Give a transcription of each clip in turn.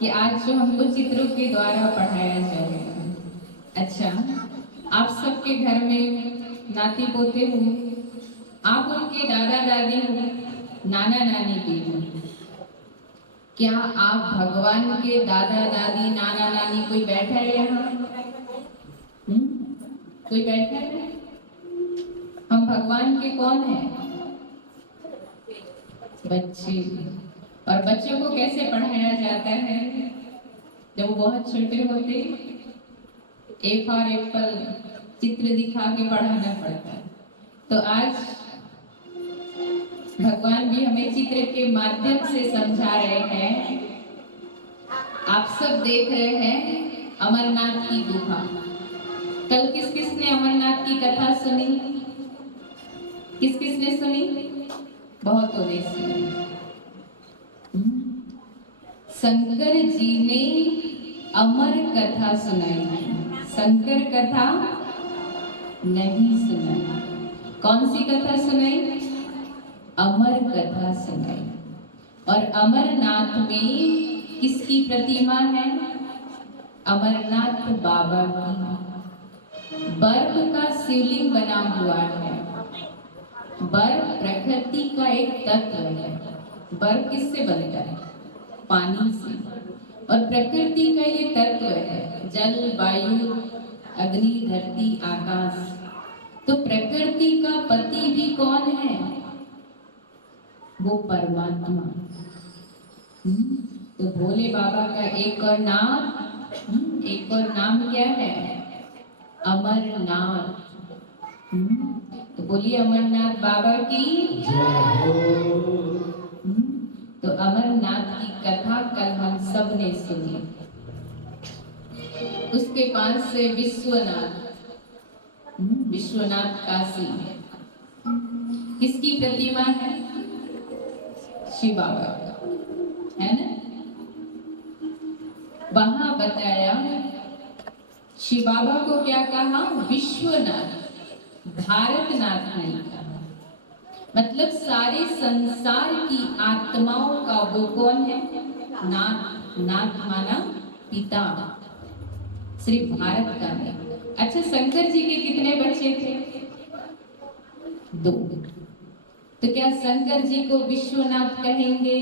कि आज जो हमको चित्रों के द्वारा पढ़ाया जाएगा। अच्छा, आप सबके घर में नाती पोते हो, आप उनके दादा दादी हो, नाना नानी भी हो। क्या आप भगवान के दादा दादी नाना नानी कोई बैठा है यहाँ? कोई बैठा है? हम भगवान के कौन है? बच्चे। और बच्चों को कैसे पढ़ाया जाता है? जब वो बहुत छोटे होते, ए फॉर एप्पल चित्र दिखा के पढ़ाना पड़ता है। तो आज भगवान भी हमें चित्र के माध्यम से समझा रहे हैं। आप सब देख रहे हैं अमरनाथ की गुफा। कल किस किस ने अमरनाथ की कथा सुनी? किस किस ने सुनी? बहुतों ने सुनी। शंकर जी ने अमर कथा सुनाई, शंकर कथा नहीं सुनाई। कौन सी कथा सुनाई? अमर कथा सुनाई। और अमरनाथ में किसकी प्रतिमा है? अमरनाथ बाबा की। बर्फ का शिवलिंग बना हुआ है। बर्फ प्रकृति का एक तत्व है। बर्फ किससे बनता है? पानी से। और प्रकृति का ये तत्व है, जल वायु अग्नि धरती आकाश। तो प्रकृति का पति भी कौन है? वो परमात्मा। तो भोले बाबा का एक और नाम क्या है? अमरनाथ। तो बोलिए अमरनाथ बाबा की जय हो। तो अमरनाथ की कथा कल हम सब ने सुनी। उसके पास से विश्वनाथ काशी। किसकी प्रतिमा है? शिव बाबा, है ना? वहां बताया शिव बाबा को क्या कहा? विश्वनाथ, भारतनाथ नहीं कहा। मतलब सारे संसार की आत्माओं का वो कौन है? नाथ। नाथ माना पिता, सिर्फ भारत का नहीं। अच्छा, शंकर जी के कितने बच्चे थे? 2। तो क्या शंकर जी को विश्वनाथ कहेंगे?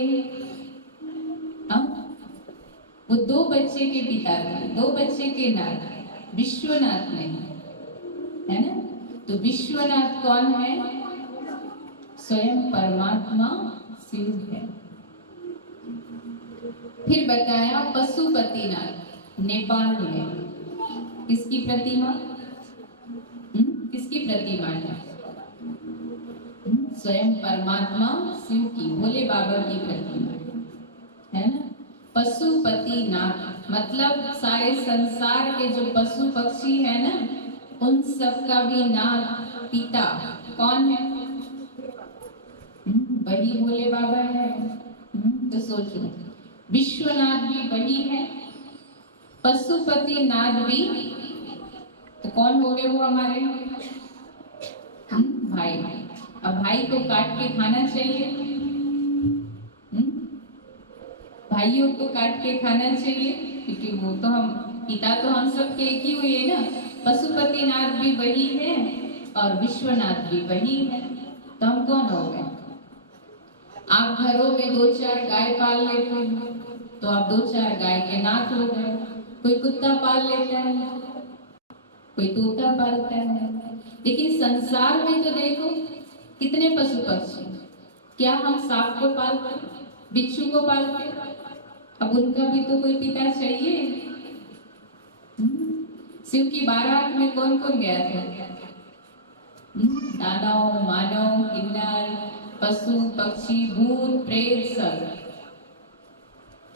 वो 2 बच्चे के पिता थे, 2 बच्चे के नाथ, विश्वनाथ नहीं, है ना? तो विश्वनाथ कौन है? स्वयं परमात्मा शिव है। फिर बताया पशुपतिनाथ नेपाल में। किसकी प्रतिमा? किसकी प्रतिमा है? स्वयं परमात्मा शिव की, भोले बाबा की प्रतिमा है ना? पशुपतिनाथ मतलब सारे संसार के जो पशु पक्षी है ना, उन सब का भी नाथ पिता कौन है? वही भोले बाबा है। तो सोचो, विश्वनाथ भी वही है, पशुपतिनाथ भी। तो कौन हो गए वो हमारे? भाई। अब भाई को काट के खाना चाहिए, भाइयों को काट के खाना चाहिए, क्योंकि वो तो हम पिता तो हम सब के एक ही हुए ना। पशुपतिनाथ भी वही है और विश्वनाथ भी वही है। तो हम कौन हो गए? आप घरों में 2-4 गाय पाल लेते हो, तो आप 2-4 गाय के नाथ हो गए। कोई कुत्ता पाल लेता है, कोई तोता पालता है। लेकिन संसार में तो देखो कितने पशु पक्षी। क्या हम सांप को पालते, बिच्छू को पालते? अब उनका भी तो कोई पिता चाहिए। शिव की बारात में कौन कौन गया था? दानव, मानव, किन्नर, पशु पक्षी, भूत प्रेत सब।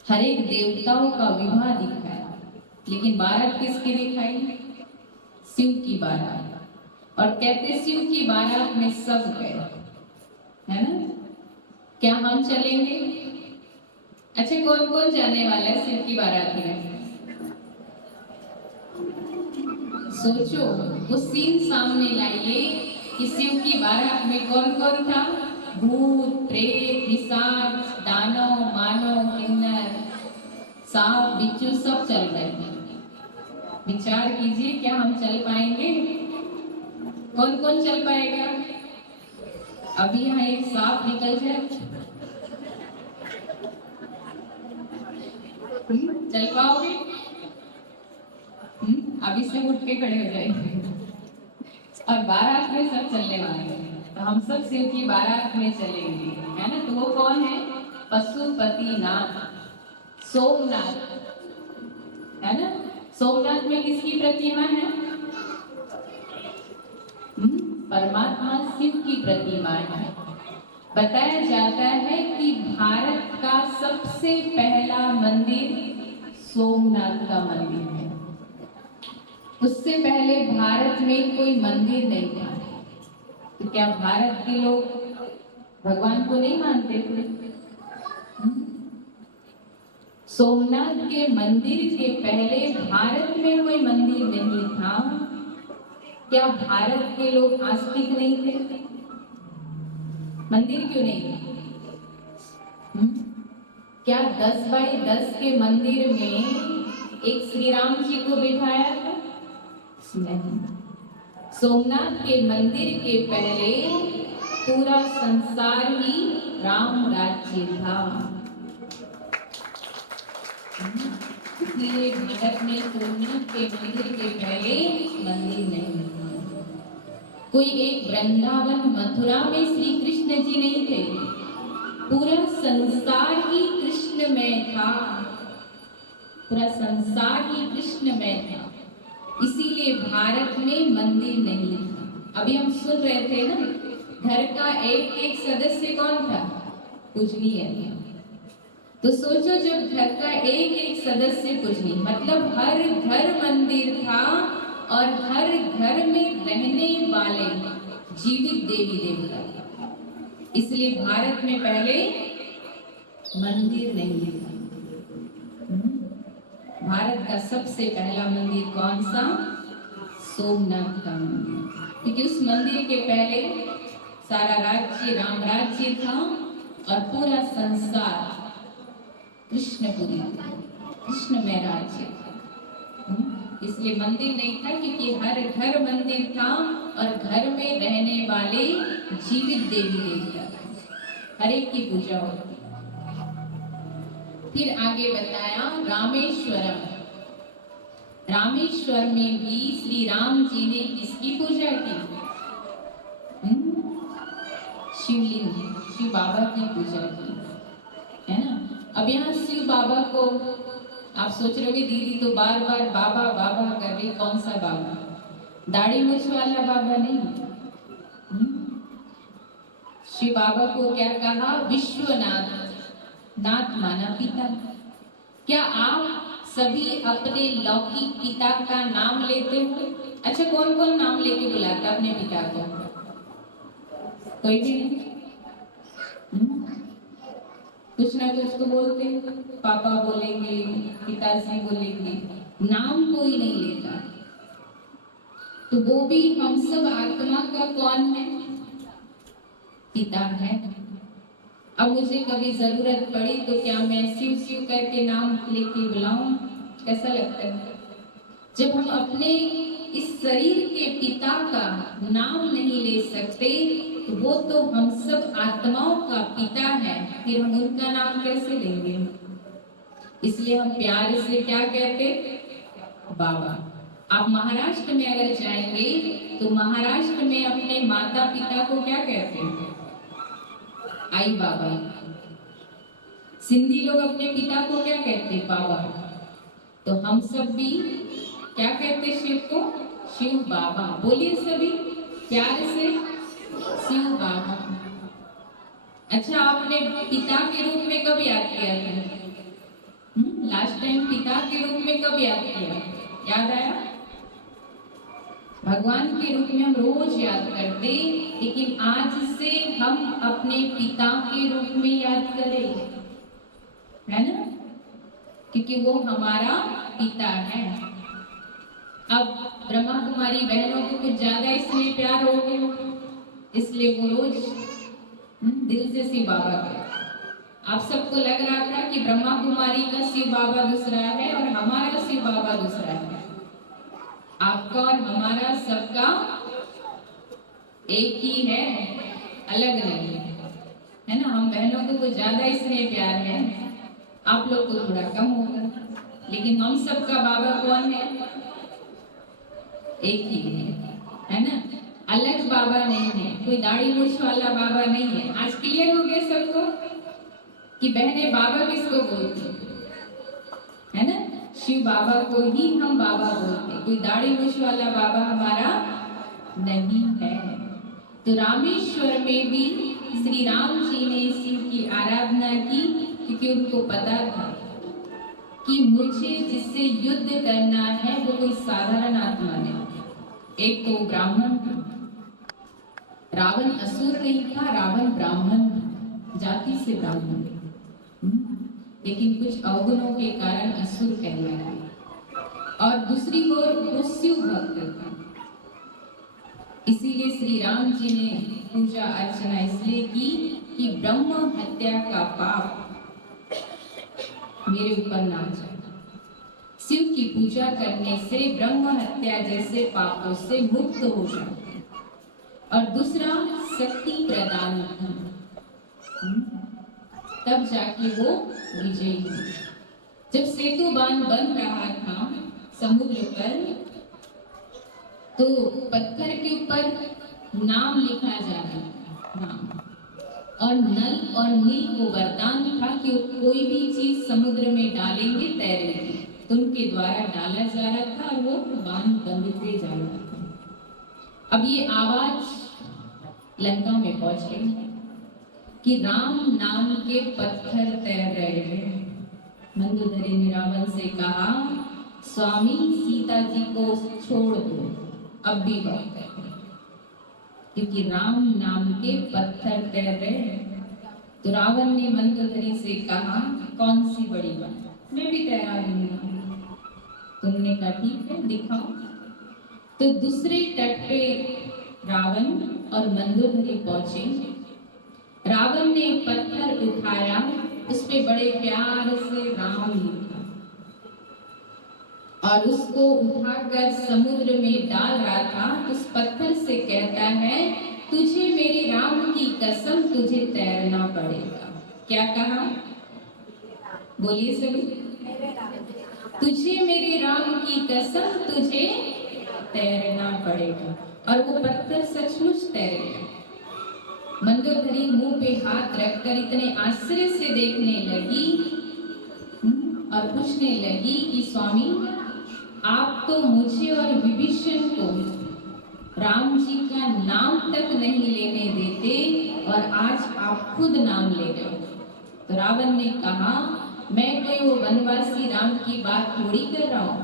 हर एक देवताओं का विवाह दिखाया, लेकिन बारात किसकी दिखाई? शिव की बारात। और कहते शिव की बारात में सब गए, है ना? क्या हम चलेंगे? अच्छा, कौन कौन जाने वाला है शिव की बारात में? सोचो, वो सीन सामने लाइए कि शिव की बारात में कौन कौन था? भूत प्रेत पिशाच दानव मानव किन्नर सांप बिच्छू सब चल रहे हैं। विचार कीजिए, क्या हम चल पाएंगे? कौन कौन चल पाएगा? अभी यहाँ एक सांप निकल जाए, चल पाओगे? अभी से उठ के खड़े हो जाएंगे। और बारात में सब चलने वाले हैं, तो हम सब शिव की बारात में चलेंगे, है ना? तो वो कौन है? पशुपतिनाथ, सोमनाथ, है ना? सोमनाथ में किसकी प्रतिमा है? परमात्मा शिव की प्रतिमा है। बताया जाता है कि भारत का सबसे पहला मंदिर सोमनाथ का मंदिर है। उससे पहले भारत में कोई मंदिर नहीं था। तो क्या भारत के लोग भगवान को नहीं मानते थे? सोमनाथ के मंदिर के पहले भारत में कोई मंदिर नहीं था। क्या भारत के लोग आस्तिक नहीं थे? मंदिर क्यों नहीं थे? क्या 10 बाई 10 के मंदिर में एक श्री राम जी को बिठाया था? नहीं। सोमनाथ के मंदिर के पहले पूरा संसार ही राम राज्य था। इसलिए भारत में सोमनाथ के मंदिर के पहले मंदिर नहीं था। कोई एक वृंदावन मथुरा में श्री कृष्ण जी नहीं थे, पूरा संसार ही कृष्णमय था। पूरा संसार ही कृष्णमय था, इसीलिए भारत में मंदिर नहीं था। अभी हम सुन रहे थे ना, घर का एक एक सदस्य कौन था? पूजनीय था। तो सोचो, जब घर का एक एक सदस्य पूजनीय, मतलब हर घर मंदिर था और हर घर में रहने वाले जीवित देवी देवता था। इसलिए भारत में पहले मंदिर नहीं था। भारत का सबसे पहला मंदिर कौन सा? सोमनाथ का मंदिर, क्योंकि उस मंदिर के पहले सारा राज्य राम राज्य था और पूरा संसार कृष्णपुरी, कृष्णमय राज्य था। इसलिए मंदिर नहीं था, क्योंकि हर घर मंदिर था और घर में रहने वाले जीवित देवी देवता, हर एक की पूजा होती। फिर आगे बताया रामेश्वरम। रामेश्वर में भी श्री राम जी ने किसकी पूजा की? शिवलिंग, शिव बाबा की पूजा की, है ना? अब यहाँ शिव बाबा को आप सोच रहे होगे, दीदी तो बार बार बाबा बाबा कर रही, कौन सा बाबा? दाढ़ी मूछ वाला बाबा नहीं। शिव बाबा को क्या कहा? विश्वनाथ, नाथ माना पिता। क्या आप सभी अपने लौकिक पिता का नाम लेते हो? अच्छा, कौन कौन नाम लेके बुलाता अपने पिता को? कोई भी नहीं? कुछ ना कुछ तो बोलते, पापा बोलेंगे, पिताजी बोलेंगे, नाम कोई नहीं लेता। तो वो भी हम सब आत्मा का कौन है? पिता है। अब मुझे कभी जरूरत पड़ी तो क्या मैं शिव शिव करके नाम लेके बुलाऊं? कैसा लगता है? जब हम अपने इस शरीर के पिता का नाम नहीं ले सकते, तो वो तो हम सब आत्माओं का पिता है, फिर हम उनका नाम कैसे लेंगे? इसलिए हम प्यार से क्या कहते? बाबा। आप महाराष्ट्र में अगर जाएंगे तो महाराष्ट्र में अपने माता पिता को क्या कहते हैं? आई बाबा। सिंधी लोग अपने पिता को क्या कहते? बाबा। तो हम सब भी क्या कहते शिव को? शिव बाबा। बोलिए सभी प्यार से, शिव बाबा। अच्छा, आपने पिता के रूप में कब याद किया था? लास्ट टाइम पिता के रूप में कब याद किया? याद आया? भगवान के रूप में हम रोज याद करते, लेकिन आज से हम अपने पिता के रूप में याद करें, है ना? क्योंकि वो हमारा पिता है। अब ब्रह्मा कुमारी बहनों को कुछ ज्यादा इसलिए प्यार हो गया, इसलिए वो रोज दिल से शिव बाबा कहते। आप सबको लग रहा था कि ब्रह्मा कुमारी का शिव बाबा दूसरा है और हमारा शिव बाबा दूसरा है। आपका और हमारा सबका एक ही है, अलग नहीं है ना। हम बहनों को कुछ ज्यादा इसमें प्यार है, आप लोग को थोड़ा कम होगा, लेकिन हम सबका बाबा कौन है? एक ही है ना। अलग बाबा नहीं है, कोई दाढ़ी मूछ वाला बाबा नहीं है। आज क्लियर हो गया सबको कि बहने बाबा किसको बोलते है ना। शिव बाबा को ही हम बाबा बोलते, कोई दाढ़ी मूछ वाला बाबा हमारा नहीं है। तो रामेश्वर में भी श्री राम जी ने शिव की आराधना की, क्योंकि उनको पता था कि मुझे जिससे युद्ध करना है वो कोई साधारण आत्मा नहीं। एक तो ब्राह्मण था, रावण असुर नहीं था, रावण ब्राह्मण जाति से ब्राह्मण, लेकिन कुछ अवगुणों के कारण असुर कहलाया। और दूसरी ओर वो शिव भक्त था, इसीलिए श्री राम जी ने पूजा अर्चना इसलिए की कि ब्रह्म हत्या का पाप मेरे ऊपर ना जाए। शिव की पूजा करने से ब्रह्म हत्या जैसे पापों से मुक्त हो सकते। और दूसरा शक्ति प्रदान की, तब जाके वो विजयी हुए। जब सेतु बांध बन रहा था समुद्र पर, तो पत्थर के ऊपर नाम लिखा जा रहा था, नाम। और नल और नील को वरदान था कि कोई भी चीज समुद्र में डालेंगे तैरेगी, तो उनके द्वारा डाला जा रहा था और वो बांध बंधते जा रहा था। अब ये आवाज लंका में पहुंच गई कि राम नाम के पत्थर तैर रहे हैं। मंदोदरी ने रावण से कहा, स्वामी सीता जी को छोड़ दो, अब भी वक्त है, क्योंकि राम नाम के पत्थर तैर रहे हैं। तो रावण ने मंदोदरी से कहा, कौन सी बड़ी बात, मैं भी तैरा दूंगा। तो उन्होंने कहा ठीक है, दिखाओ। तो दूसरे तट पे रावण और मंदोदरी पहुंचे। रावण ने एक पत्थर उठाया, उस पे बड़े प्यार से राम लिखा और उसको उठाकर समुद्र में डाल रहा था। उस पत्थर से कहता है, तुझे मेरे राम की कसम, तुझे तैरना पड़ेगा। क्या कहा? बोलिए सभी, तुझे मेरे राम की कसम, तुझे तैरना पड़ेगा। और वो पत्थर सचमुच तैर गया। मंदोदरी मुंह पे हाथ रखकर इतने आश्चर्य से देखने लगी और पूछने लगी कि स्वामी, आप तो मुझे और विभीषण को राम जी का नाम तक नहीं लेने देते और आज आप खुद नाम ले रहे हो। तो रावण ने कहा, मैं कोई वो वनवासी राम की बात थोड़ी कर रहा हूँ,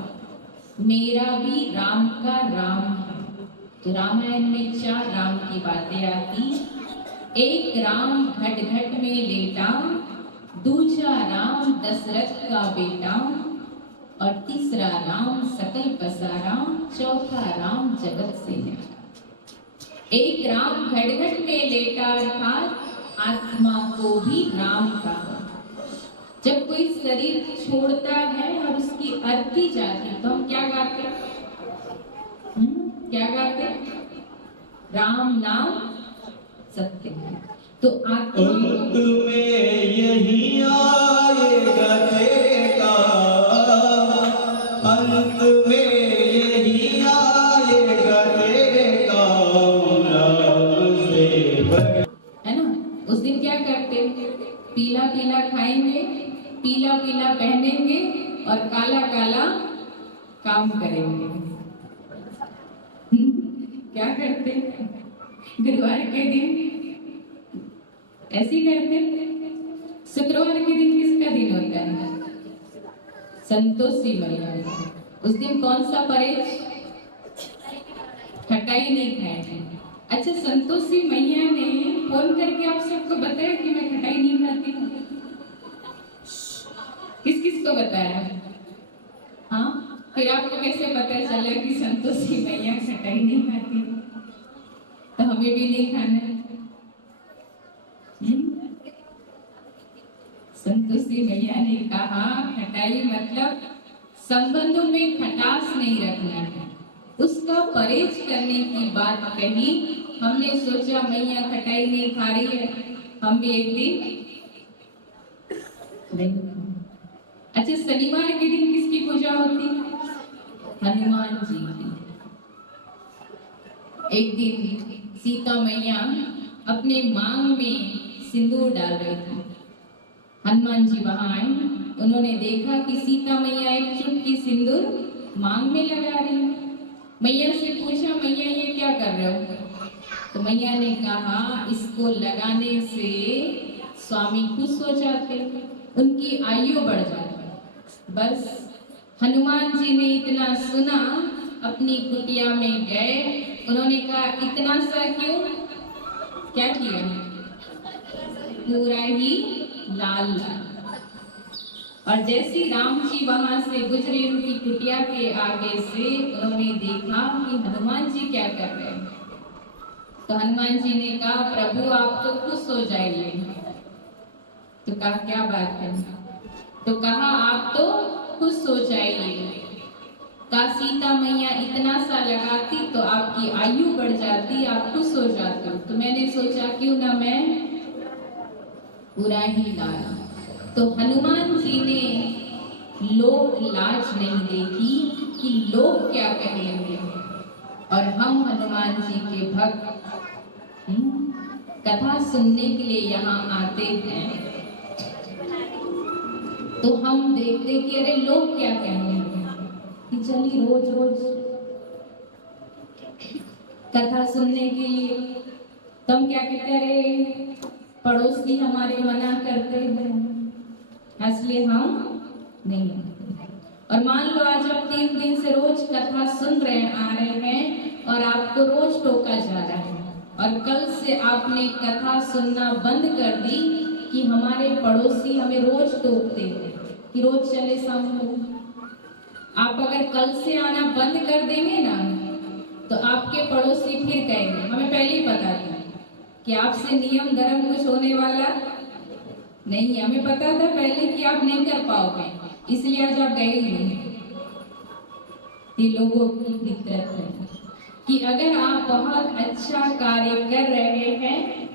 मेरा भी राम का राम है। तो रामायण में 4 राम की बातें आती। एक राम घट घट में लेटा, दूसरा राम दशरथ का बेटा, और तीसरा राम सकल पसारा, चौथा राम जगत से लेटा। एक राम घट घट में लेटा अर्थात आत्मा को भी राम कहा। जब कोई शरीर छोड़ता है और उसकी अर्थी जाती, तो हम क्या गाते? क्या गाते? राम नाम सत्य है। तो अंत में यही आएगा तेरा, अंत में यही आएगा तेरा, है ना। उस दिन क्या करते? पीला पीला खाएंगे, पीला पीला पहनेंगे और काला काला काम करेंगे। क्या करते? गुरुवार के दिन ऐसी करते। शुक्रवार के दिन किसका दिन होता है? संतोषी मैया। उस दिन कौन सा परहेज? खटाई नहीं खाएंगे। अच्छा, संतोषी मैया ने फोन करके आप सबको बताया कि मैं खटाई नहीं खाती हूँ? किस किस को बताया? हाँ, फिर आपको कैसे पता चला कि संतोषी मैया खटाई नहीं खाती? तो हमें भी नहीं खाना। तुलसी मैया ने कहा खटाई मतलब संबंधों में खटास नहीं रखना है, उसका परहेज करने की बात कही। हमने सोचा मैया खटाई नहीं खा रही है, हम भी एक दिन नहीं। अच्छा, शनिवार के दिन किसकी पूजा होती है? हनुमान जी की। एक दिन सीता मैया अपने मांग में सिंदूर डाल रही थी। हनुमान जी वहां आए, उन्होंने देखा कि सीता मैया एक चुटकी सिंदूर मांग में लगा रही है। मैया से पूछा, मैया ये क्या कर रहे हो? तो मैया ने कहा इसको लगाने से स्वामी खुश हो जाते, उनकी आयु बढ़ जाती। बस हनुमान जी ने इतना सुना, अपनी कुटिया में गए, उन्होंने कहा इतना सा क्यों? क्या किया? पूरा ही लाल लाल। और जैसे राम जी वहां से गुजरे उनकी कुटिया के आगे से, उन्होंने देखा कि हनुमान जी क्या कर रहे हैं। तो हनुमान जी ने कहा प्रभु आप तो खुश हो जाइए। तो कहा क्या बात है? तो कहा आप तो खुश हो जाइए। कहा सीता मैया इतना सा लगाती तो आपकी आयु बढ़ जाती, आप खुश हो जाते। तो मैंने सोचा क्यों ना मैं पूरा ही लाल। तो हनुमान जी ने लोक लाज नहीं देखी कि लोग क्या कहेंगे, और हम हनुमान जी के भक्त कथा सुनने के लिए यहाँ आते हैं, तो हम देखते कि अरे लोग क्या कहेंगे, कि चलिए रोज रोज कथा सुनने के लिए। तो हम क्या कहते, अरे पड़ोसी हमारे मना करते हैं, इसलिए हम नहीं। और मान लो आज आप 3 दिन से रोज कथा सुन रहे आ रहे हैं और आपको रोज टोका जा रहा है, और कल से आपने कथा सुनना बंद कर दी कि हमारे पड़ोसी हमें रोज टोकते हैं कि रोज चले सामने। आप अगर कल से आना बंद कर देंगे ना, तो आपके पड़ोसी फिर कहेंगे हमें पहले ही पता था कि आपसे नियम धर्म कुछ होने वाला नहीं, हमें पता था पहले कि आप नहीं कर पाओगे, इसलिए आज आप गए ही नहीं। ये लोगों की फितरत है कि अगर आप बहुत अच्छा कार्य कर रहे हैं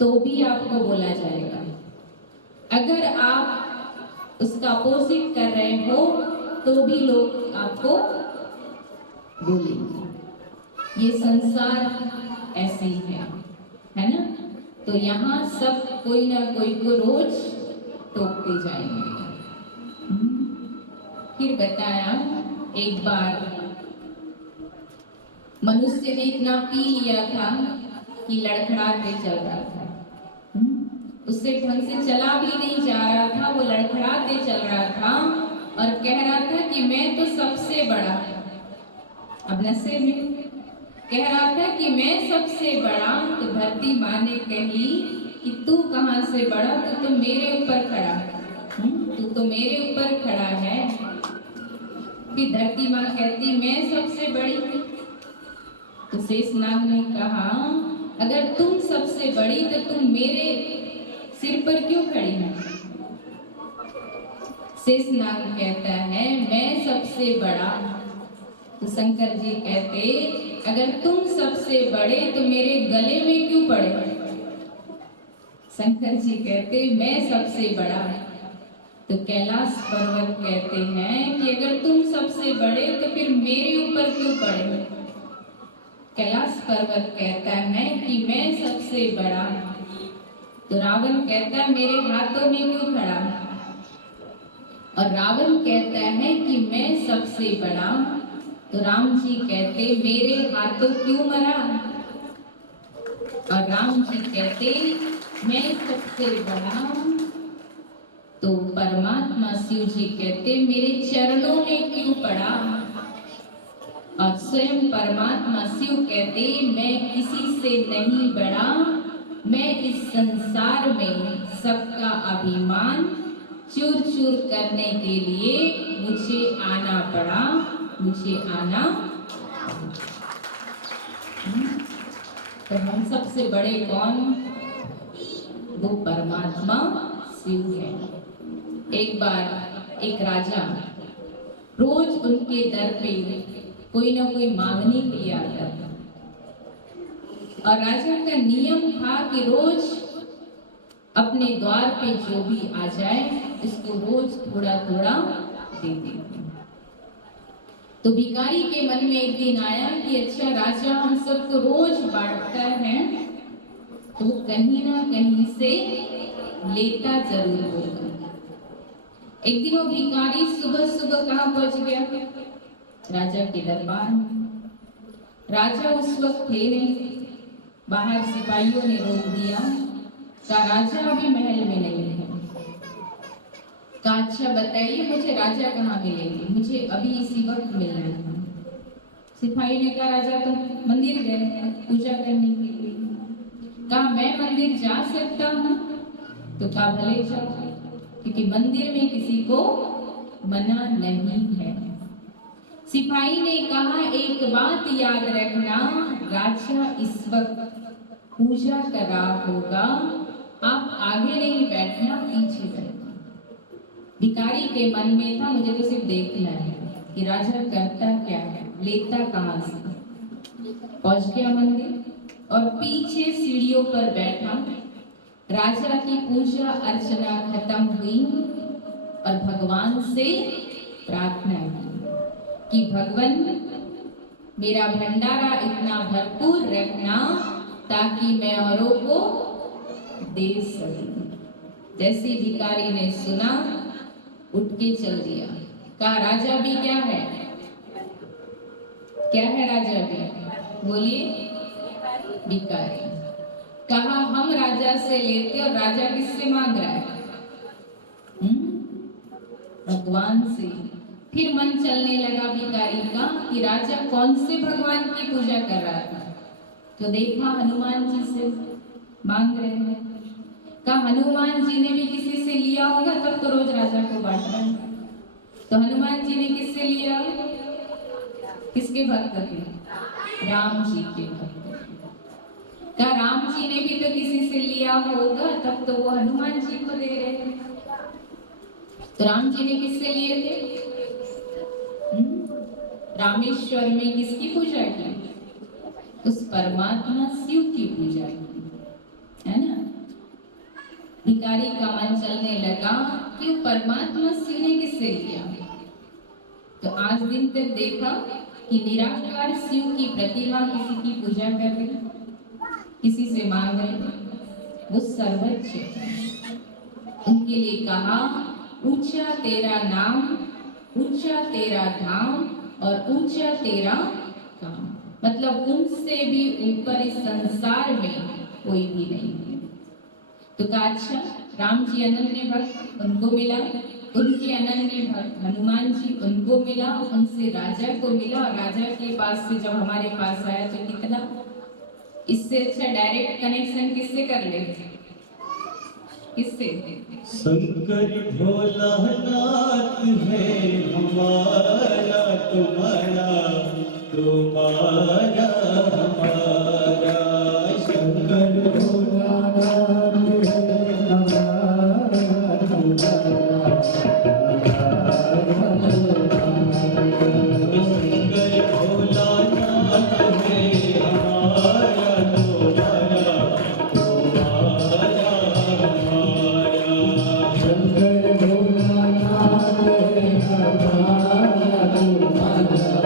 तो भी आपको बोला जाएगा, अगर आप उसका अपोजिट कर रहे हो तो भी लोग आपको बोलेंगे। ये संसार ऐसे ही है ना? तो यहाँ सब कोई ना कोई को रोज टोकते जाएंगे। फिर बताया एक बार मनुष्य ने इतना पी लिया था कि लड़खड़ाते चल रहा था, उससे ढंग से चला भी नहीं जा रहा था, वो लड़खड़ाते चल रहा था और कह रहा था कि मैं तो सबसे बड़ा। अब नशे में कह रहा था कि मैं सबसे बड़ा। तो धरती माँ ने कही कि तू कहाँ से बड़ा, तू तो मेरे ऊपर खड़ा, तू तो मेरे ऊपर खड़ा है। फिर धरती माँ कहती मैं सबसे बड़ी। तो शेषनाग ने कहा अगर तुम सबसे बड़ी तो तुम मेरे सिर पर क्यों खड़ी है? शेषनाग कहता है मैं सबसे बड़ा। तो शंकर जी कहते अगर तुम सबसे बड़े तो मेरे गले में क्यों पड़े? शंकर जी कहते मैं सबसे बड़ा। तो कैलाश पर्वत कहते हैं कि अगर तुम सबसे बड़े तो फिर मेरे ऊपर क्यों पड़े? कैलाश पर्वत कहता है कि मैं सबसे बड़ा। तो रावण कहता है मेरे हाथों में क्यों खड़ा? और रावण कहता है कि मैं सबसे बड़ा। तो राम जी कहते मेरे हाथों क्यों मरा? और राम जी कहते मैं सबसे बड़ा। तो परमात्मा शिव जी कहते मेरे चरणों में क्यों पड़ा? और स्वयं परमात्मा शिव कहते मैं किसी से नहीं बड़ा, मैं इस संसार में सबका अभिमान चूर चूर करने के लिए मुझे आना पड़ा, मुझे आना। तो हम सबसे बड़े कौन? वो परमात्मा शिव है। एक बार एक राजा रोज उनके दर पे कोई ना कोई मांगने के लिए आता था और राजा का नियम था कि रोज अपने द्वार पे जो भी आ जाए इसको रोज थोड़ा थोड़ा दे देते। तो भिखारी के मन में एक दिन आया कि अच्छा राजा हम सबको रोज बांटता है तो कहीं ना कहीं से लेता जरूर होगा। एक दिन वो भिखारी सुबह सुबह कहाँ पहुंच गया? राजा के दरबार में। राजा उस वक्त थे नहीं, बाहर सिपाहियों ने रोक दिया, कहा राजा अभी महल में नहीं है। कहा अच्छा बताइए मुझे राजा कहाँ मिलेंगे, मुझे अभी इसी वक्त मिलना है। सिपाही ने कहा राजा तो मंदिर गए पूजा करने के लिए। कहा मैं मंदिर जा सकता हूँ? तो कहा भले जाओ, क्योंकि मंदिर में किसी को मना नहीं है। सिपाही ने कहा एक बात याद रखना, राजा इस वक्त पूजा कर रहा होगा, आप आगे नहीं बैठना पीछे बैठना। भिखारी के मन में था मुझे तो सिर्फ देखना है कि राजा करता क्या है, लेता कहां से। पहुंच गया मंदिर और पीछे सीढ़ियों पर बैठा। राजा की पूजा अर्चना खत्म हुई और भगवान से प्रार्थना की कि भगवान मेरा भंडारा इतना भरपूर रखना ताकि मैं औरों को दे सकूं। जैसे भिखारी ने सुना उठ के चल दिया। कहा राजा भी क्या है? क्या है राजा भी? बोलिए भिखारी। कहा हम राजा से लेते और राजा किससे मांग रहा है? भगवान से। फिर मन चलने लगा भिखारी का कि राजा कौन से भगवान की पूजा कर रहा था। तो देखा हनुमान जी से मांग रहे हैं। कहा हनुमान जी ने भी किसी से लिया होगा तब तो रोज राजा को बांट रहा है। तो हनुमान जी ने किससे लिया? किसके भक्त थे? राम जी के भक्त। कहा राम जी ने भी तो किसी से लिया होगा तब तो वो हनुमान जी को दे रहे हैं। तो राम जी ने किससे लिए थे? रामेश्वर में किसकी पूजा की? उस परमात्मा शिव की पूजा की, है ना। भिखारी का मन चलने लगा कि परमात्मा शिव ने किससे लिया। तो आज दिन तक देखा कि निराकार शिव की प्रतिमा किसी की पूजा कर रही, किसी से मांग रही, वो सर्वोच्च है। उनके लिए कहा ऊंचा तेरा नाम, ऊंचा तेरा धाम और ऊंचा तेरा काम। मतलब उनसे भी ऊपर इस संसार में कोई भी नहीं है। तो कहा अच्छा राम जी अनन्य भक्त उनको मिला, उनके अनन्य भक्त हनुमान जी उनको मिला, उनसे राजा को मिला और राजा के पास से जब हमारे पास आया तो कितना, इससे अच्छा डायरेक्ट कनेक्शन किससे कर ले? किससे? शंकर भोलानाथ है हमारा तुम्हारा, तुम्हारा हमारा। शंकर भोलानाथ है हमारा तुम्हारा, शंकर भोलानाथ है हमारा तुम्हारा, शंकर भोलानाथ है हमारा तुम्हारा।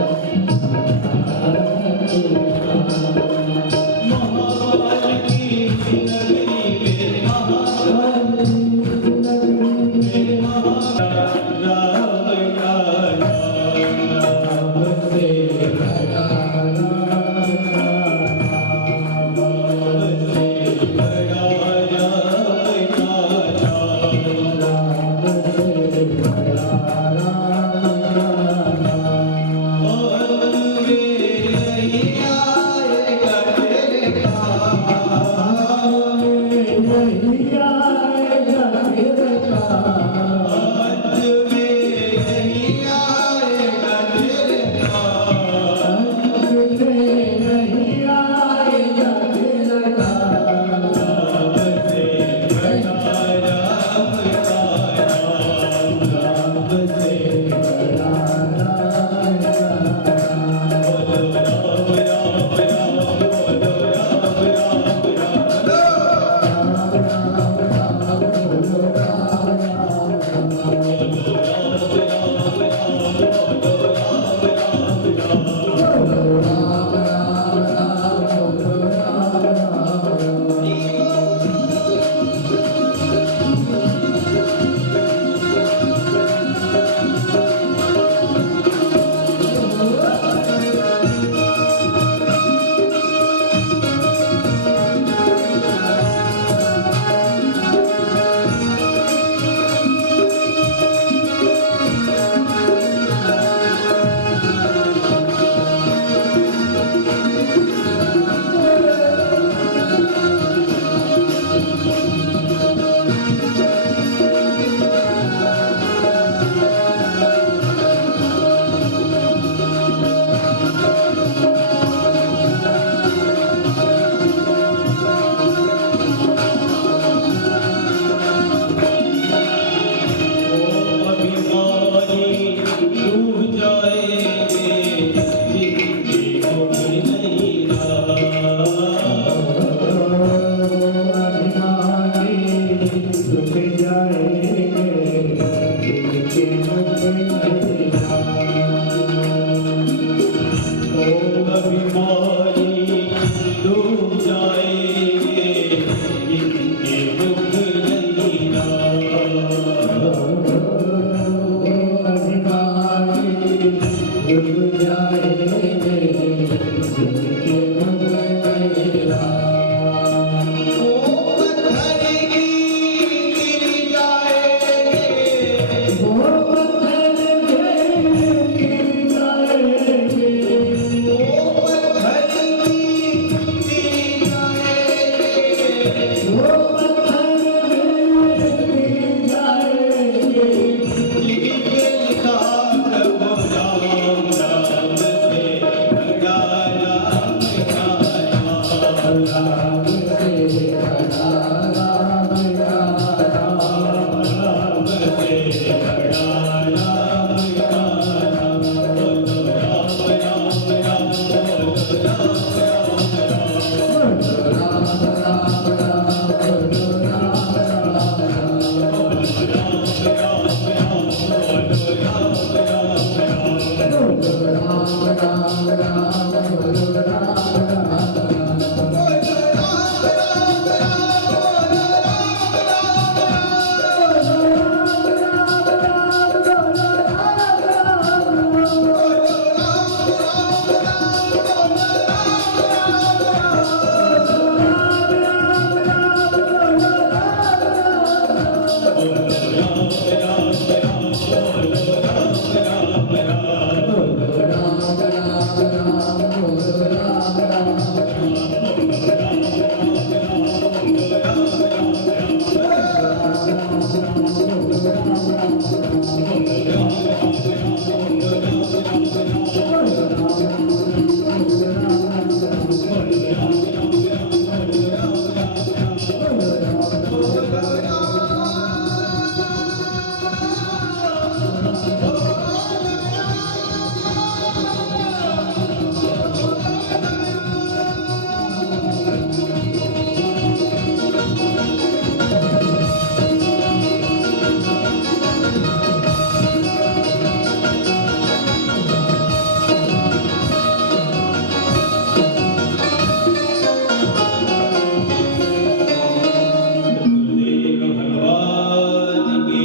देव भगवान की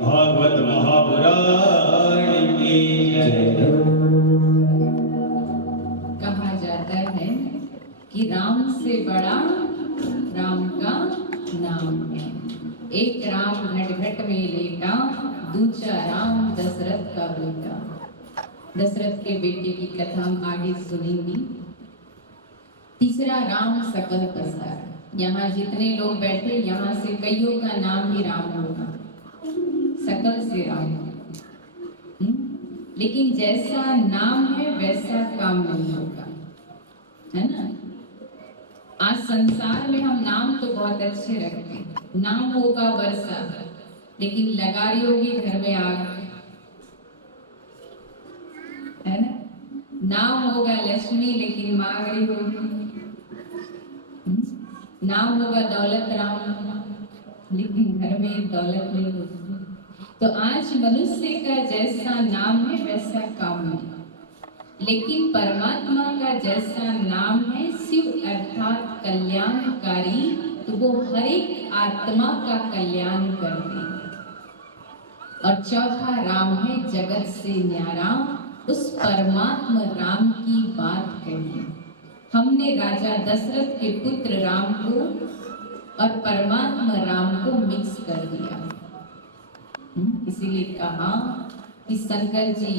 भागवत महापुराण की जय। कहा जाता है कि राम से बड़ा राम का नाम है। एक राम घट घट में लेटा, दूसरा राम दशरथ का बेटा। दशरथ के बेटे की कथा हम आगे सुनेंगे। तीसरा राम सकल पसार। यहाँ जितने लोग बैठे, यहाँ से कईयों का नाम ही राम होगा, सकल से राम। लेकिन जैसा नाम है वैसा काम नहीं होगा, है ना। आज संसार में हम नाम तो बहुत अच्छे रखते हैं। नाम होगा वर्षा, लेकिन लगा रही होगी घर में आग, है ना। नाम होगा लक्ष्मी, लेकिन मांग रही होगी। नाम होगा दौलत राम, लेकिन घर में दौलत नहीं होती। तो आज मनुष्य का जैसा नाम है वैसा काम है, लेकिन परमात्मा का जैसा नाम है शिव अर्थात कल्याणकारी, तो वो हर एक आत्मा का कल्याण करते हैं। और चौथा राम है जगत से न्यारा, उस परमात्मा राम की बात कही। हमने राजा दशरथ के पुत्र राम को और परमात्मा राम को मिक्स कर दिया। इसीलिए कहा कि शंकर जी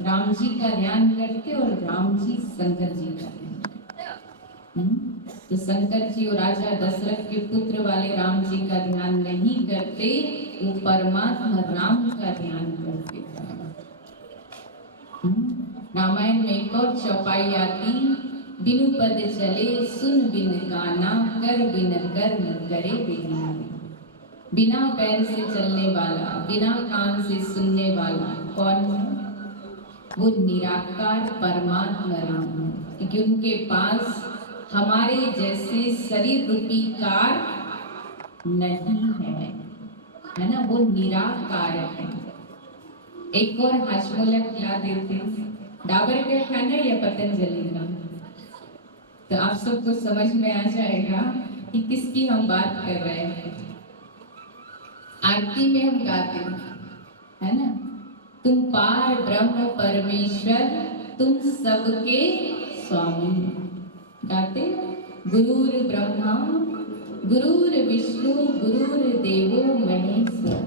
राम जी का ध्यान करते और राम जी शंकर जी का ध्यान। तो शंकर जी और राजा दशरथ के पुत्र वाले राम जी का ध्यान नहीं करते, वो परमात्मा राम का ध्यान करते। रामायण में एक और चौपाई आती, बिनु पद चले सुन बिन गाना, कर बिन कर्म करे बिना। बिना पैर से चलने वाला, बिना कान से सुनने वाला कौन है? वो निराकार परमात्मा राम है, क्योंकि उनके पास हमारे जैसे शरीर रूपी कार नहीं है ना। वो निराकार है। एक और हाशमोला खिला देते हैं, डाबर का खाना या पतंजलि का, तो आप सबको समझ में आ जाएगा कि किसकी हम बात कर रहे हैं। आरती में हम गाते हैं, है ना, तुम पार ब्रह्म परमेश्वर, तुम सबके स्वामी। गाते, गुरुर ब्रह्मा गुरुर विष्णु गुरुर देवो महेश्वर,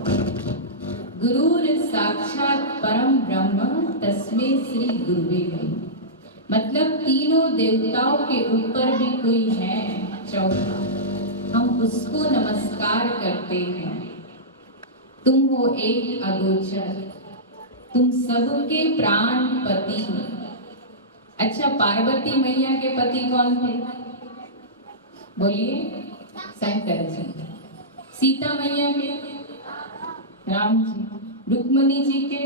गुरुर साक्षात परम ब्रह्म तस्मै श्री गुरुवे नमः। मतलब तीनों देवताओं के ऊपर भी कोई है चौथा, हम उसको नमस्कार करते हैं। तुम हो एक अगोचर, तुम सबके प्राण पति। अच्छा, पार्वती मैया के पति कौन थे? बोलिए, शंकर जी। सीता मैया के राम जी। रुक्मणी जी के,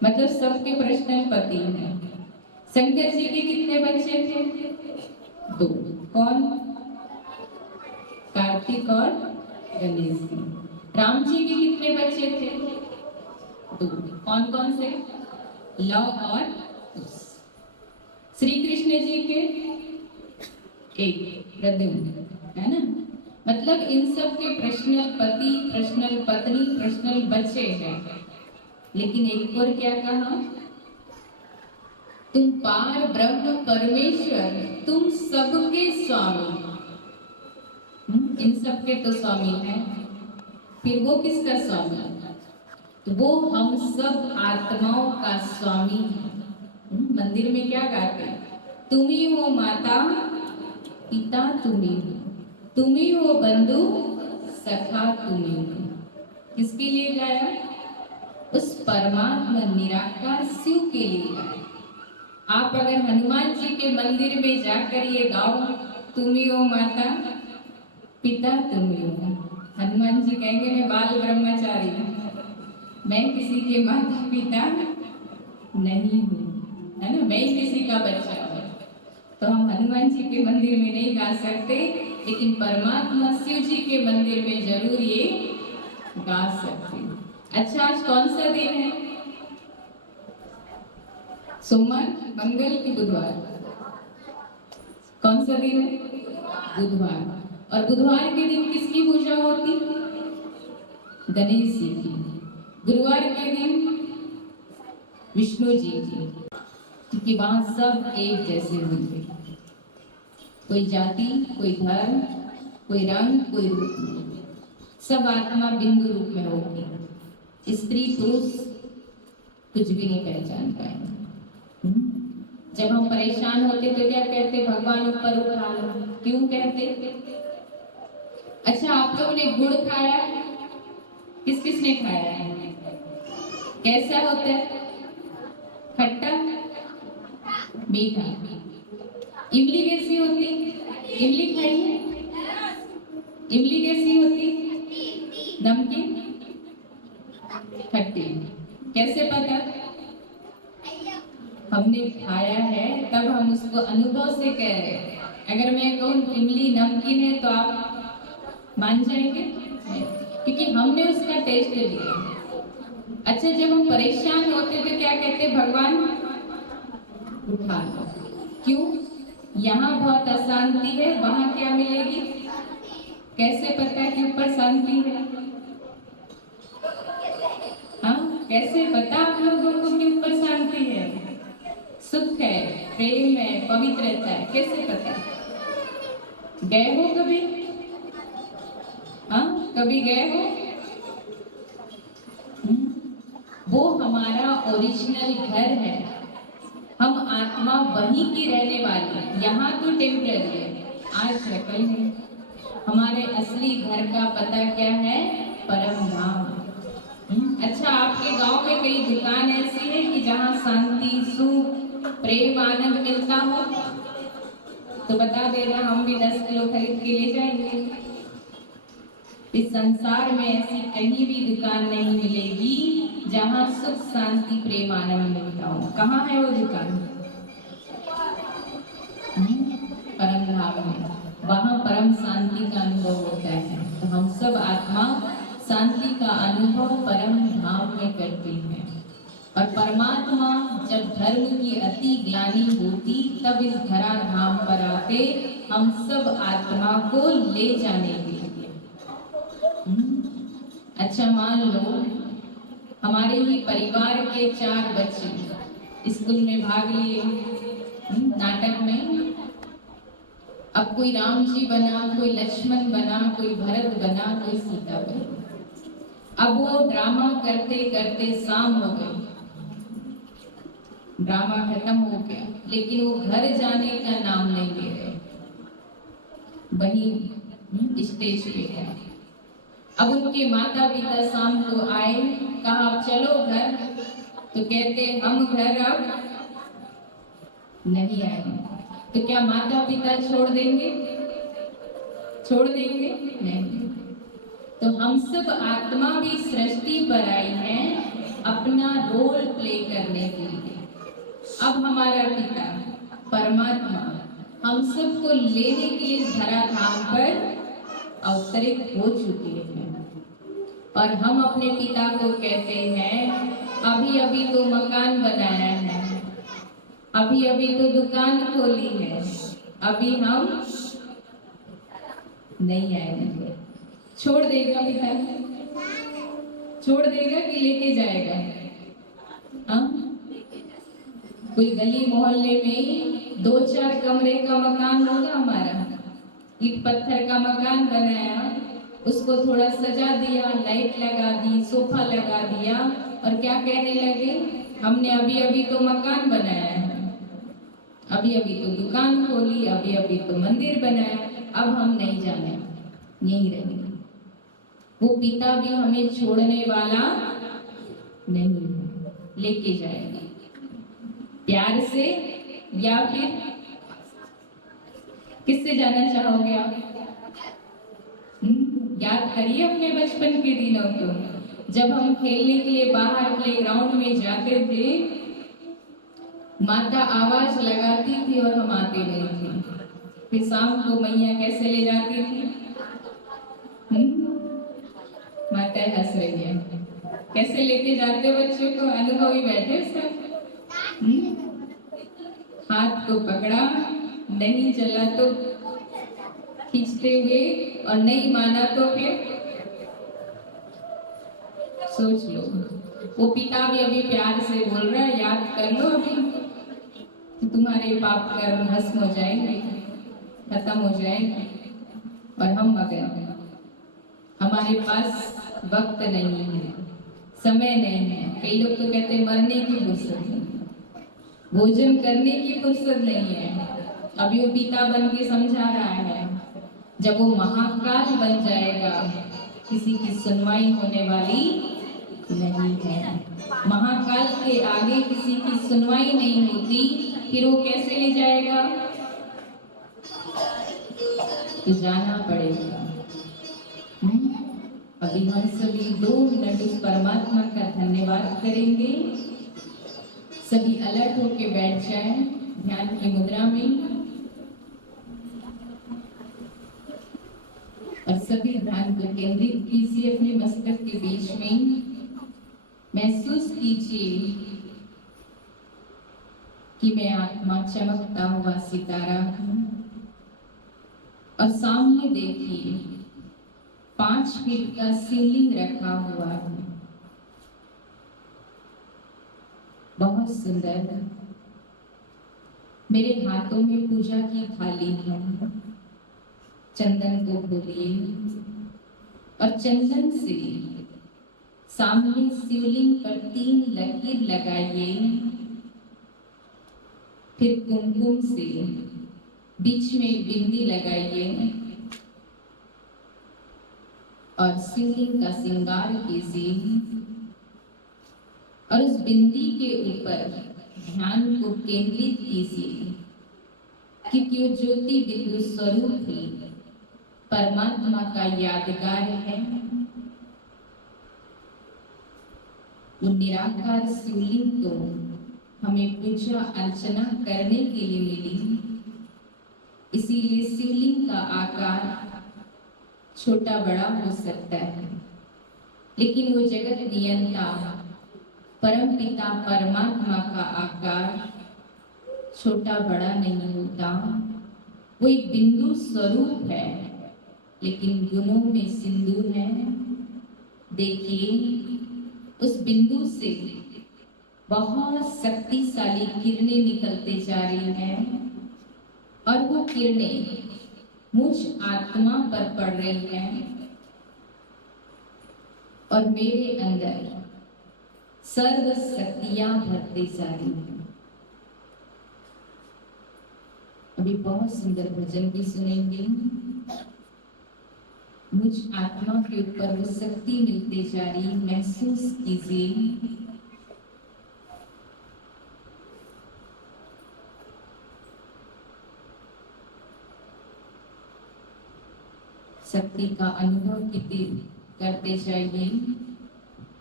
मतलब सबके पर्सनल पति हैं। शंकर जी के कितने बच्चे थे? 2। कौन? कार्तिक और गणेश जी। राम जी के कितने बच्चे थे? 2। कौन कौन से? लव और कुश। श्री कृष्ण जी के एक प्रद्युम्न, है ना। मतलब इन सब के पर्सनल पति, पर्सनल पत्नी, पर्सनल बच्चे हैं। लेकिन एक और क्या कहा, तुम पार ब्रह्म परमेश्वर, तुम सबके स्वामी। इन सब के तो स्वामी हैं, फिर वो किसका स्वामी? तो वो हम सब आत्माओं का स्वामी है। मंदिर में क्या गाते हैं, तुम ही हो माता पिता, तुम ही हो, तुम ही हो बंधु सखा, तुम ही हो। किसके लिए गाया? उस परमात्मा निराकार शिव के लिए गाया। आप अगर हनुमान जी के मंदिर में जाकर ये गाओ, तुम ही हो माता पिता, तुम ही हो, हनुमान जी कहेंगे मैं बाल ब्रह्मचारी हूँ, मैं किसी के माता पिता नहीं हूँ, है ना, मैं किसी का बच्चा हूँ। तो हम हनुमान जी के मंदिर में नहीं गा सकते, लेकिन परमात्मा शिव जी के मंदिर में जरूर ये गा सकते हैं। अच्छा, आज कौन सा दिन है? सोमवार, मंगल की बुधवार? कौन सा दिन है? बुधवार। और बुधवार के दिन किसकी पूजा होती? गणेश जी की। गुरुवार के दिन विष्णु जी की, क्योंकि वहां सब एक जैसे होंगे, कोई जाति, कोई धर्म, कोई रंग, कोई रूप नहीं, सब आत्मा बिंदु रूप में होगी। स्त्री पुरुष कुछ भी नहीं पहचान पाएंगे। जब हम परेशान होते तो क्या कहते? भगवान ऊपर उठा लो। क्यों कहते? अच्छा, आप लोगों ने गुड़ खाया? किस किस ने खाया है? कैसा होता है? खट्टा, मीठा। इमली कैसी होती? इमली खाई है? इमली कैसी होती? नमकीन, खट्टी। कैसे पता? हमने खाया है तब हम उसको अनुभव से कह रहे हैं। अगर मैं कहूँ इमली नमकीन है तो आप मान जाएंगे? क्योंकि हमने उसका टेस्ट लिया। अच्छा, जब हम परेशान होते तो क्या कहते? भगवान उठा लो। क्यों? यहाँ बहुत अशांति है, वहां क्या मिलेगी? कैसे पता है कि ऊपर शांति है? हाँ, कैसे पता आप लोगों को कि ऊपर शांति है, सुख है, प्रेम है, पवित्रता है? कैसे पता? गए हो कभी? हाँ, कभी गए हो? वो हमारा ओरिजिनल घर है। हम आत्मा वहीं की रहने वाली, यहाँ तो टेम्पररी है, आज है कल नहीं। हमारे असली घर का पता क्या है? परम धाम। अच्छा, आपके गांव में कई दुकान ऐसी है कि जहाँ शांति, सुख, प्रेम, आनंद मिलता हो? तो बता देना, हम भी 10 किलो खरीद के ले जाएंगे। इस संसार में ऐसी कहीं भी दुकान नहीं मिलेगी जहाँ सुख, शांति, प्रेम, आनंद मिलता हो। कहाँ है वो दुकान? परम धाम में। वहाँ परम शांति का अनुभव होता है। तो हम सब आत्मा शांति का अनुभव परम धाम में करते हैं। और परमात्मा जब धर्म की अति ग्लानि होती तब इस धरा धाम पर आते हम सब आत्मा को ले जाने के लिए। अच्छा, मान लो हमारे ही परिवार के 4 बच्चे स्कूल में भाग लिए नाटक में। अब कोई राम जी बना, कोई लक्ष्मण बना, कोई भरत बना, कोई सीता बना। अब वो ड्रामा करते करते शाम हो गई, ड्रामा खत्म हो गया, लेकिन वो घर जाने का नाम नहीं ले रहे, वही स्टेज पे है। अब उनके माता पिता शाम को आए, कहा अब चलो घर, तो कहते हम घर अब नहीं आएंगे। तो क्या माता पिता छोड़ देंगे? छोड़ देंगे? नहीं। तो हम सब आत्मा भी सृष्टि पर आई है अपना रोल प्ले करने के लिए। अब हमारा पिता परमात्मा हम सबको लेने के लिए धरा धाम पर अवतरित हो चुके हैं। और हम अपने पिता को कहते हैं अभी अभी तो मकान बनाया है, अभी अभी तो दुकान खोली है, अभी हम नहीं आएंगे। छोड़ देगा पिता, छोड़ देगा कि लेके जाएगा? हाँ, कोई गली मोहल्ले में 2-4 कमरे का मकान होगा हमारा, ईट पत्थर का मकान बनाया, उसको थोड़ा सजा दिया, लाइट लगा दी, सोफा लगा दिया, और क्या कहने लगे, हमने अभी अभी तो मकान बनाया है, अभी अभी तो दुकान खोली, अभी अभी तो मंदिर बनाया, अब हम नहीं जाने, यहीं रहेंगे। वो पिता भी हमें छोड़ने वाला नहीं है, लेके जाएगा प्यार से, या फिर किससे जाना चाहोगे आप? याद करिए अपने बचपन के दिनों को, जब हम खेलने के लिए बाहर प्लेग्राउंड में जाते थे, माता आवाज लगाती थी और हम आते नहीं थे, फिर शाम को मैया कैसे ले जाती थी? माता हंस रही है, कैसे लेके जाते बच्चों को? अनुभवी बैठे सब। हाथ को पकड़ा, नहीं चला तो खींचते हुए, और नहीं माना तो फिर सोच लो। वो पिता भी अभी प्यार से बोल रहा है, याद कर लो अभी, तो तुम्हारे पाप कर्म भस्म हो जाएंगे, खत्म हो जाएंगे, और हम मगन, हमारे पास वक्त नहीं है, समय नहीं है। कई लोग तो कहते हैं मरने की फुर्सत नहीं, भोजन करने की फुर्सत नहीं है। अभी वो पिता बन के समझा रहा है, जब वो महाकाल बन जाएगा, किसी की सुनवाई होने वाली नहीं है। महाकाल के आगे किसी की सुनवाई नहीं होती, फिर वो कैसे ले जाएगा? तो जाना पड़ेगा। अभी हम सभी 2 मिनट उस परमात्मा का धन्यवाद करेंगे। सभी अलर्ट होके बैठ जाएं ध्यान की मुद्रा में, और सभी ध्यान को केंद्रित कीजिए अपने मस्तक के बीच में। महसूस कीजिए कि मैं आत्मा चमकता हुआ सितारा हूं, और सामने देखिए 5 फीट का शिवलिंग रखा हुआ है, बहुत सुंदर। मेरे हाथों में पूजा की थाली है, चंदन को खोलिए और चंदन से सामने शिवलिंग पर 3 लकीर लगाइए, फिर कुमकुम से बीच में बिंदी लगाइए और शिवलिंग का श्रृंगार कीजिए, और उस बिंदी के ऊपर ध्यान को केंद्रित कीजिए, क्योंकि वो ज्योति बिंदु स्वरूप ही परमात्मा का यादगार है। वो निराकार शिवलिंग तो हमें पूजा अर्चना करने के लिए मिली, इसीलिए शिवलिंग का आकार छोटा बड़ा हो सकता है, लेकिन वो जगत नियंता परमपिता परमात्मा का आकार छोटा बड़ा नहीं होता। वो एक बिंदु स्वरूप है, लेकिन गुणों में सिंदूर है। देखिए उस बिंदु से बहुत शक्तिशाली किरणें निकलते जा रही हैं, और वो किरणें मुझ आत्मा पर पड़ रही हैं, और मेरे अंदर सर्व शक्तियां भरती जा रही हैं। अभी बहुत सुंदर भजन भी सुनेंगे। मुझ आत्मा के ऊपर वो शक्ति मिलती जा रही, महसूस कीजिए। शक्ति का अनुभव करते जाइए,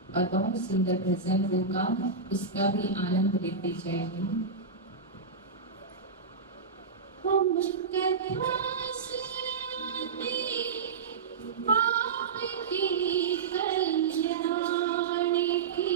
और बहुत सुंदर भजन होगा, उसका भी आनंद लेते जाइए। आपकी कल्याण की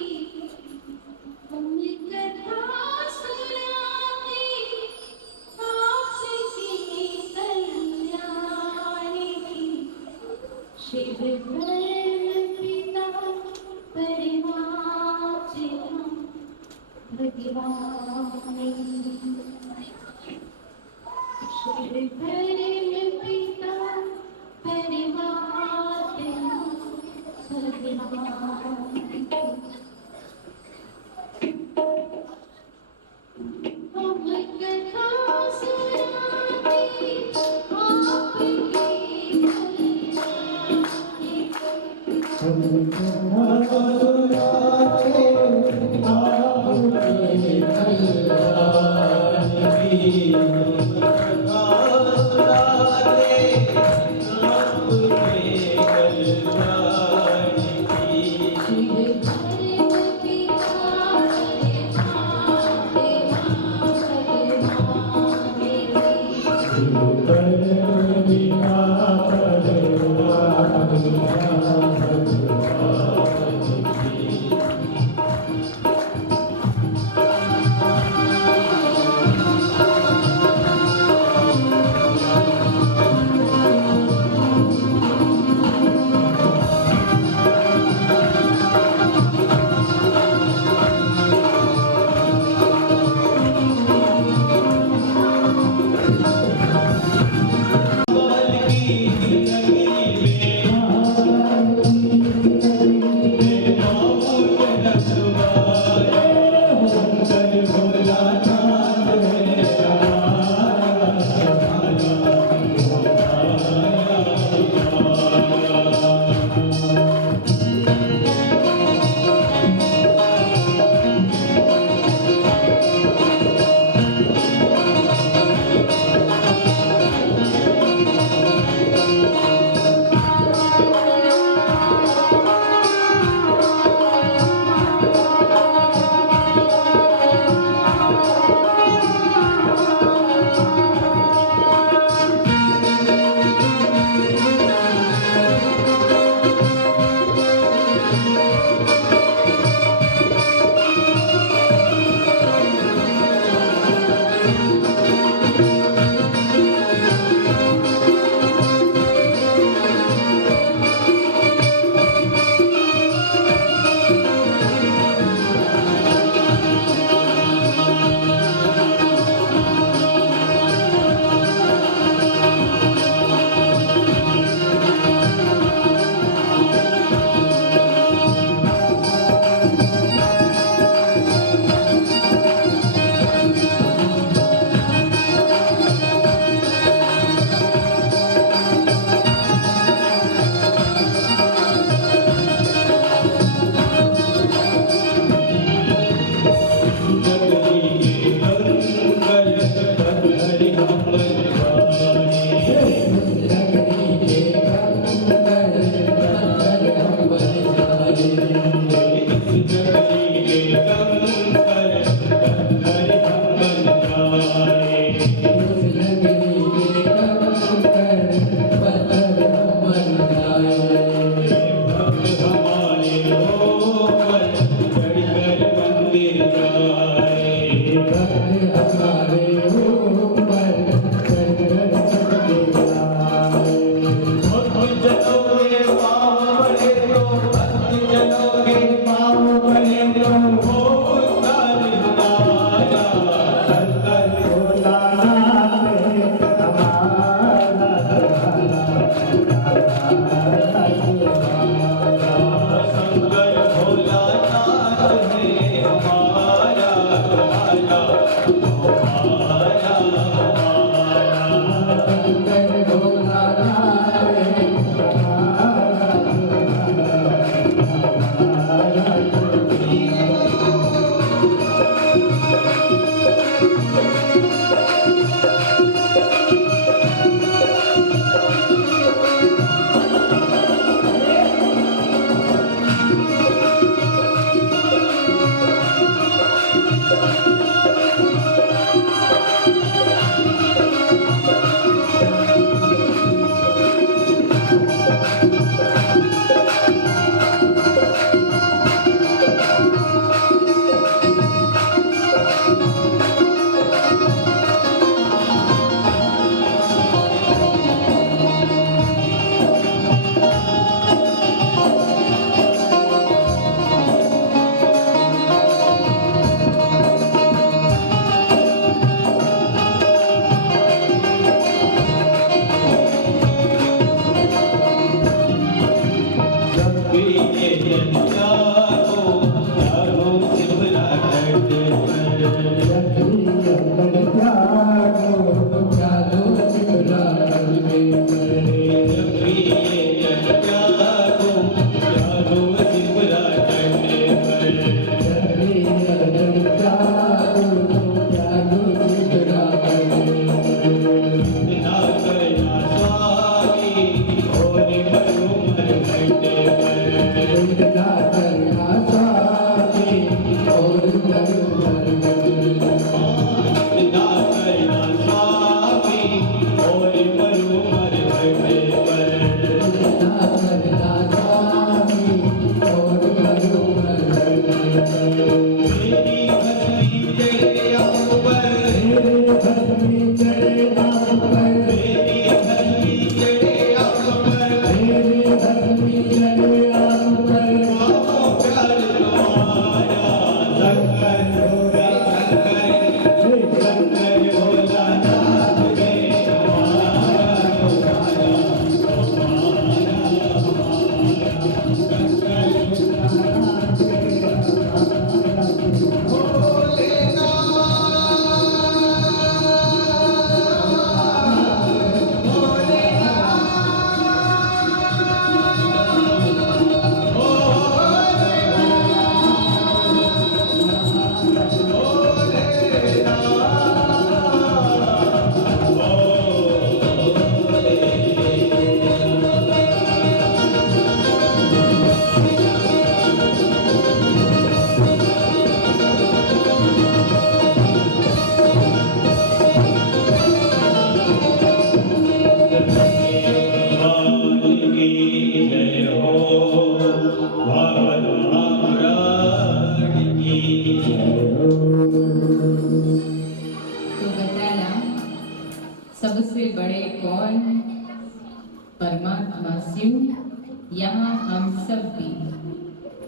यहाँ हम सब भी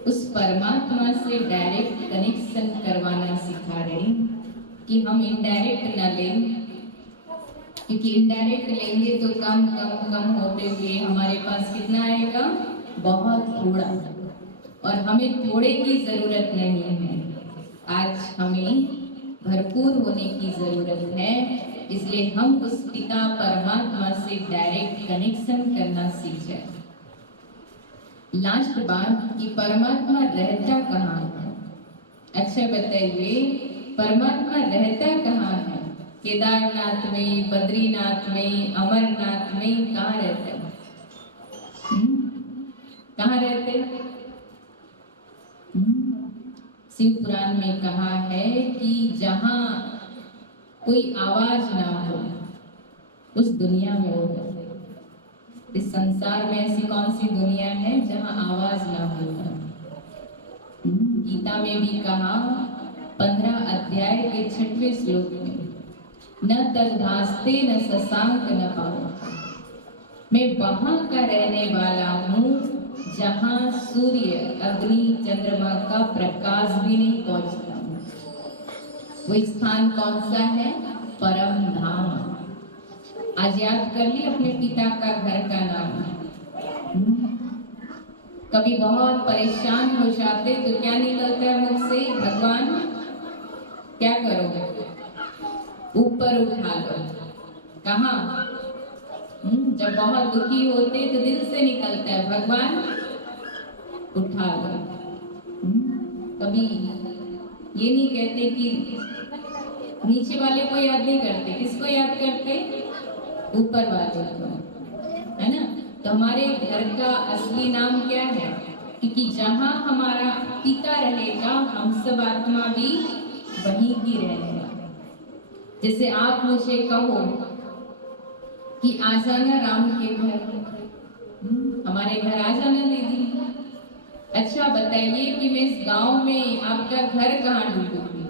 उस परमात्मा से डायरेक्ट कनेक्शन करवाना सिखा रहे हैं कि हम इनडायरेक्ट न लें, क्योंकि इनडायरेक्ट लेंगे तो कम कम कम होते हुए हमारे पास कितना आएगा, बहुत थोड़ा, और हमें थोड़े की जरूरत नहीं है, आज हमें भरपूर होने की जरूरत है। इसलिए हम उस पिता परमात्मा से डायरेक्ट कनेक्शन करना सीख जाए। लास्ट बात कि परमात्मा रहता कहाँ है? अच्छा बताइए, परमात्मा रहता कहाँ है? केदारनाथ में, बद्रीनाथ में, अमरनाथ में कहाँ रहते हैं? कहाँ रहते हैं? शिव पुराण में कहा है कि जहाँ कोई आवाज ना हो उस दुनिया में वो है। इस संसार में ऐसी कौन सी दुनिया है जहाँ आवाज ना हो? गीता में भी कहा 15 अध्याय के 6वें श्लोक में, न तद्भासते न शशांक न पावक, मैं वहां का रहने वाला हूँ जहाँ सूर्य, अग्नि, चंद्रमा का प्रकाश भी नहीं पहुंचता। वो स्थान कौन सा है? परम धाम। आज याद कर ली अपने पिता का घर का नाम। कभी बहुत परेशान हो जाते तो क्या निकलता है मुझ से? भगवान क्या करोगे? ऊपर उठा लो। कहाँ? जब बहुत दुखी होते तो दिल से निकलता है भगवान उठा लो। कभी ये नहीं कहते कि नीचे वाले को याद नहीं करते, किसको याद करते? ऊपर वाले को, है ना? तो हमारे घर का असली नाम क्या है? क्योंकि जहाँ हमारा पिता रहेगा हम सब आत्मा भी वहीं की रहेगा। जैसे आप मुझे कहो कि आ जाना राम के घर, हमारे घर आ जाना दीदी। अच्छा बताइए कि मैं इस गांव में आपका घर कहाँ ढूंढूंगी?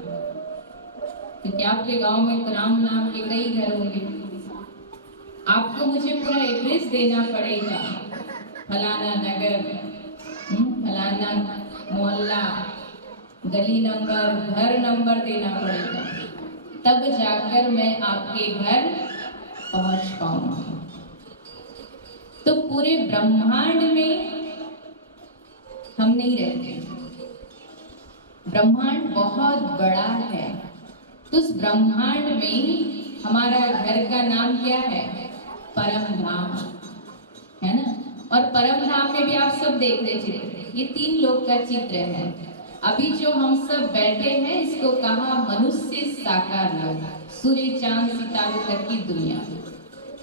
क्योंकि आपके गांव में तो राम नाम के कई घर होंगे। आपको मुझे पूरा एड्रेस देना पड़ेगा, फलाना नगर, फलाना मोहल्ला, गली नंबर, घर नंबर देना पड़ेगा, तब जाकर मैं आपके घर पहुंच पाऊंगी। तो पूरे ब्रह्मांड में हम नहीं रहते, ब्रह्मांड बहुत बड़ा है। तो उस ब्रह्मांड में हमारा घर का नाम क्या है? परम धाम, है ना? और परम धाम में भी आप सब देख रहे चित्र, ये 3 लोग का चित्र है। अभी जो हम सब बैठे हैं इसको कहा मनुष्य साकार लोग, सूर्य चांद सितारों तक की दुनिया।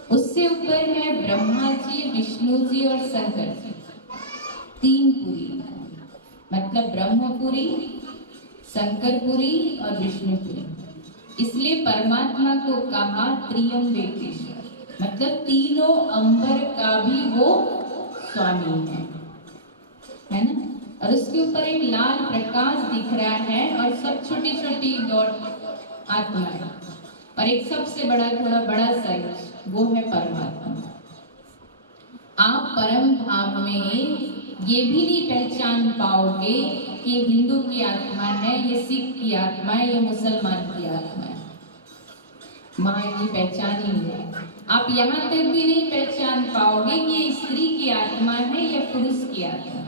उससे ऊपर है ब्रह्मा जी, विष्णु जी और शंकर जी, 3 पुरी, मतलब ब्रह्मपुरी, शंकरपुरी और विष्णुपुरी। इसलिए परमात्मा को कहा त्रियंबकेश्वर, मतलब तीनों अंबर का भी वो स्वामी है ना? और उसके ऊपर एक लाल प्रकाश दिख रहा है और सब छोटी छोटी डॉट आत्मा है, और एक सबसे बड़ा थोड़ा बड़ा साइज वो है परमात्मा। आप परम धाम में ये भी नहीं पहचान पाओगे कि हिंदू की आत्मा है, ये सिख की आत्मा है, ये मुसलमान की आत्मा है। माँ की पहचान ही नहीं है। आप यहाँ तक भी नहीं पहचान पाओगे कि ये स्त्री की आत्मा है या पुरुष की आत्मा है।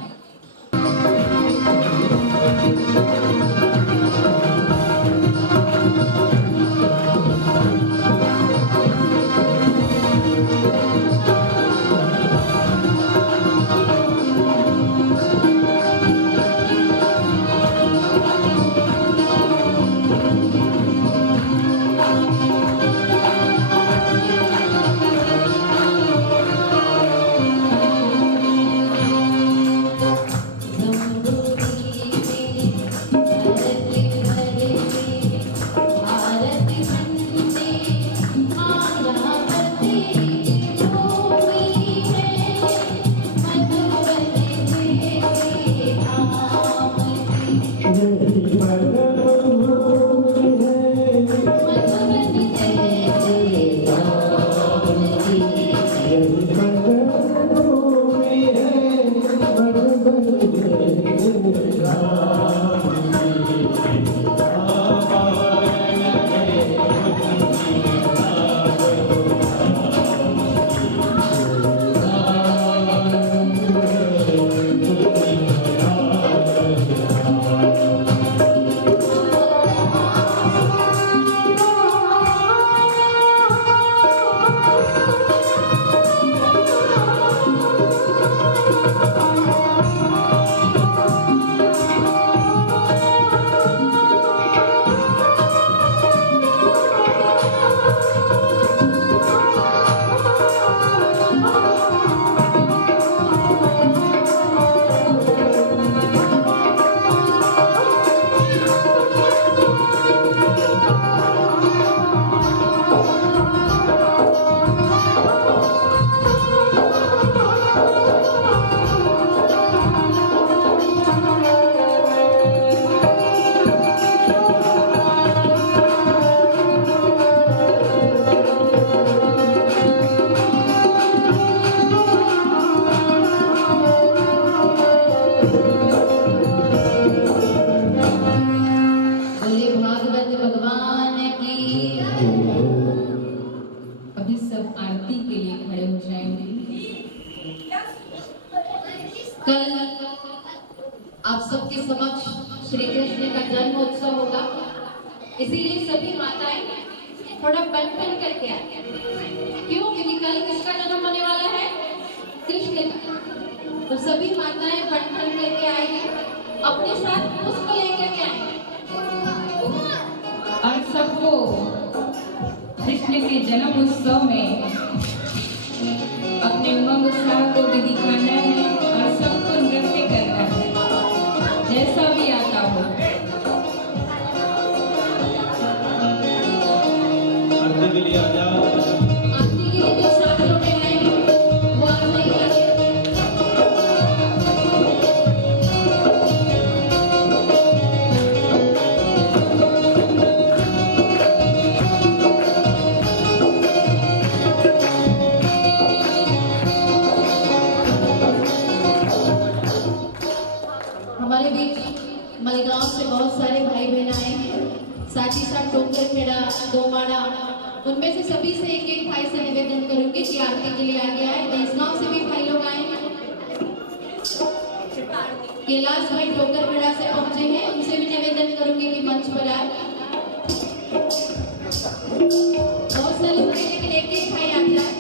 इसीलिए सभी माताएं थोड़ा बन करके आए। क्यों? क्योंकि कल किसका जन्म होने वाला है? कृष्ण का। तो सभी माताएं बन करके आएंगी, अपने साथ पुष्प लेकर के आएंगे और सबको कृष्ण के जन्म उत्सव में अपने उमंग उत्साह को भी दिखाना है और सबको नृत्य करना है, जैसा भी आता हो। आरती के लिए आ जाओ। आरती के लिए जो साथ लोग आएंगे वो आ जाएंगे। हमारे बीच मलगांव से बहुत सारे भाई बहन आए हैं, साथ ही साथ टोकर खेड़ा, दोमाड़ा, उनमें से सभी से एक एक भाई से निवेदन करूंगी कि आरती के लिए आगे आए। देशगांव से भी भाई लोग आए हैं, कैलाश भाई टोकर खेड़ा से पहुंचे हैं, उनसे भी निवेदन करूंगी कि मंच पर आए। बहुत सारे भाई लेकिन एक एक भाई आ जाए।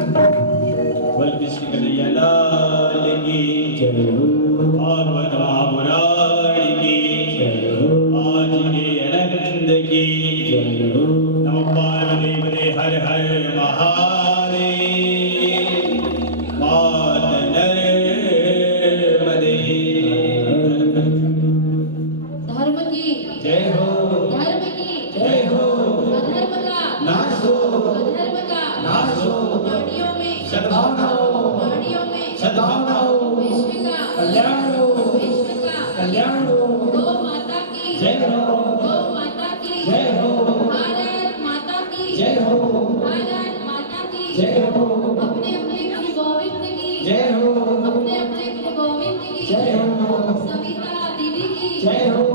बोल कृष्ण कन्हैया लाल की जय हो और मुरारी की जय हो आज के आनंद की जय हो नमो पार्वती पते हर हर महादेव मात नर्मदे धर्म की जय हो धर्म की जय हो अधर्म का नाश हो अधर्म का नाश हो वाणियों में सद्भावना हो वाणियों में सद्भावना हो विश्व का कल्याण हो विश्व का कल्याण हो गौ माता की जय हो गौ माता की जय हो भारत माता की जय हो भारत माता की जय हो अपने अपने गुरु गोविंद की जय हो अपने अपने गुरु गोविंद की जय हो सविता दीदी की जय हो